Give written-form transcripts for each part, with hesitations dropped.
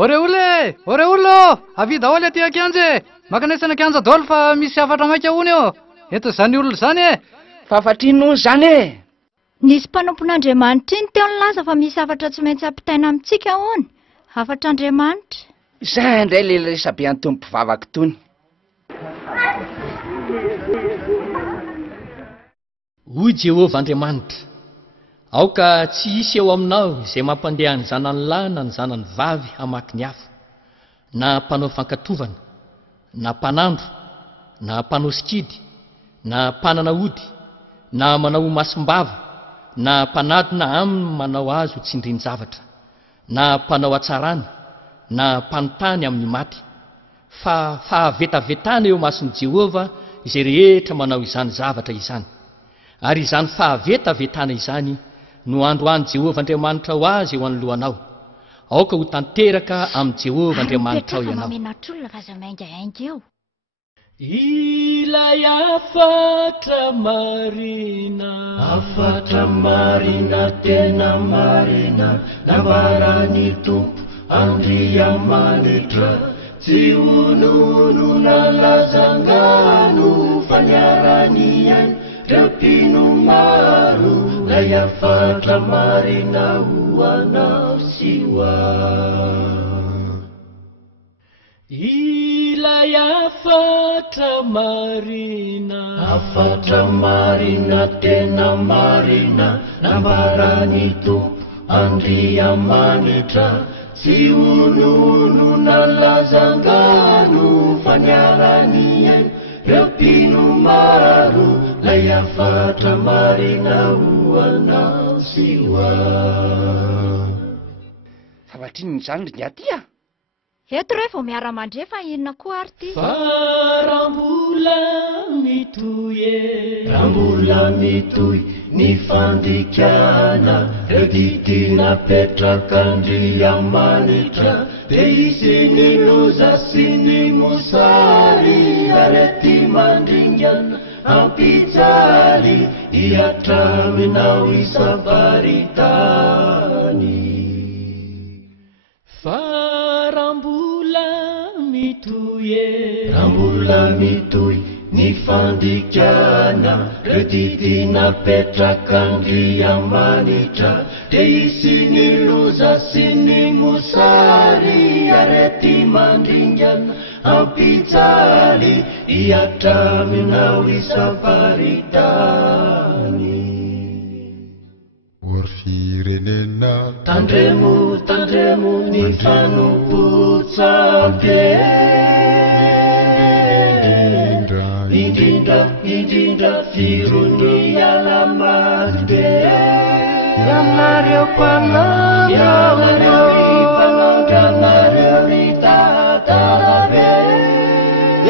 Ore ollo, avy daholo aty akanjy. Makanesana akanjy daholo fa misy afatra maika hono eo. Eto zany olona zany e. Fafatrino zany e. Nisy mpanompon'Andriamanitra iny teo nilaza fa misy afatra tsy maintsy ampitaina amintsika hono. Afatr'Andriamanitra. Zay indray le resabe any tompom-pivavaka tony. Hoy Jehovah Andriamanitra, aoka tsy hisy eo aminao izay mampandeha ny zanany lahy na ny zanany vavy hamaky ny hafa, na mpanao fankatovana, na mpanandro, na mpanao sikidy, na mpanana ody, na manao masim-bava, na mpanady na aminy manao azy ho tsindrin-javatra, na mpanao atsarana, na mpanontany amin'ny maty. Fa fahavetavetana eo mason'i Jehovah izay rehetra manao izany zavatra izany. Ary izany fahavetavetana izany no androany Jehovah Andriamanitra ho azy eo anoloanao. Aoka ho tanteraka amin'ny Jehovah Andriamanitra ao ianao. Ilay afatra marina tena marina, nambarany Tompo Andriamanitra, tsy honono na lazangano fa niarany ainy reo mpino maro, lay afatra marina ho anao sy ho aho. Ilay afatra marina tena marina, nambarany Tompo Andriamanitra, tsy honono na lazangano fa niarany ainy reo mpino maro, lay afatra marina ho anao sy ho aho. Fafatrino zany ry atya? Eto re vao miara-mandrefa inona koa ary ty? Fa rambola mitoy ny fandikana, reo didina petrak'Andriamanitra, de izy ny loza sy ny mosary, arety mandringana ampijaly, hiatraminao isavaritany. Rambola mitoy ny fandikana, reo didina petrak'Andriamanitra, de izy ny loza sy ny mosary, arety mandringana ampijaly, hiatraminao isavaritany. Firenena tandremo ny fanompotsam-be, indrindra firony alamande, aminareo mpananganareo ry tatarabe,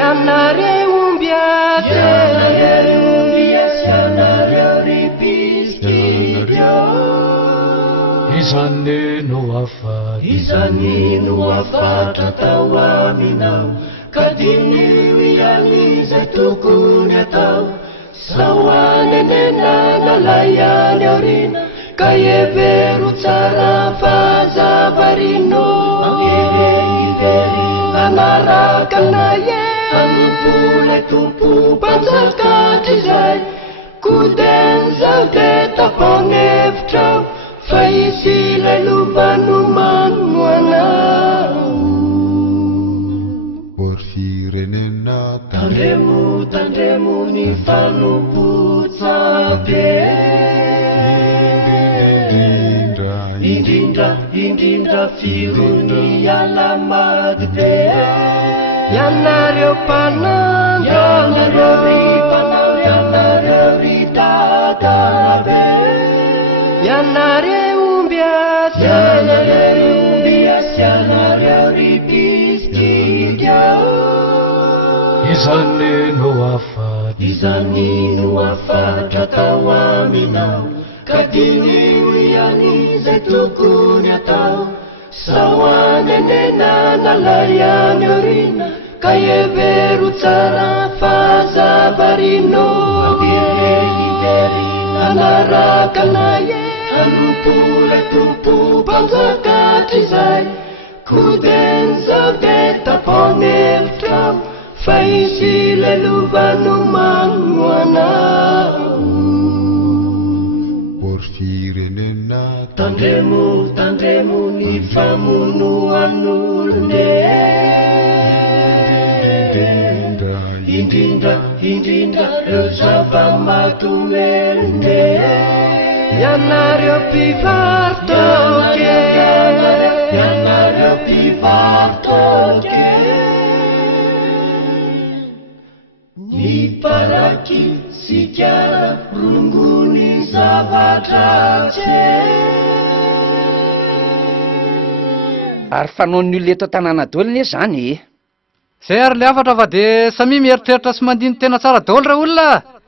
aminareo ombiasy, anareo ry piskideo. Izany no afatra tao aminao, ka dinio ian'izay tokony atao. Sahoanenena nalayany aorina, ka evero tsara fahazavarino. Angeveri anaraka naye, anompolay tompo mpanjakatra izay, koden'izao de tapagn'evitrao, fa isy ilay lovanomano anao. Firenena tandremo ny fanompotsam-be, indrindra firony alamady be, ianareo mpananga, ianareo ry dadabe, ianareo ombiasy, ianareo ry piskideo. Izany no afatra tao aminao, ka dinio ian'izay tokony atao. Sahoanenena nalayany aorina, ka evero tsara fahazavarino. Anaraka naye, anompolay tompo mpanjakatra izay, koden zao de tapaonevitra fa izy lelovano manoanao Porfirenena tandremo ny famonoan'olone indrindra reo zava-matomende ianareo mpivaritoke ny paraky sikara rongony zavatratsy Ary fanaon'ny olona eto an-tanàna daholo ne zany. Zay ary le afatra fa dia samy mieritreritra sy mandiny tena tsara daholo ireo olona.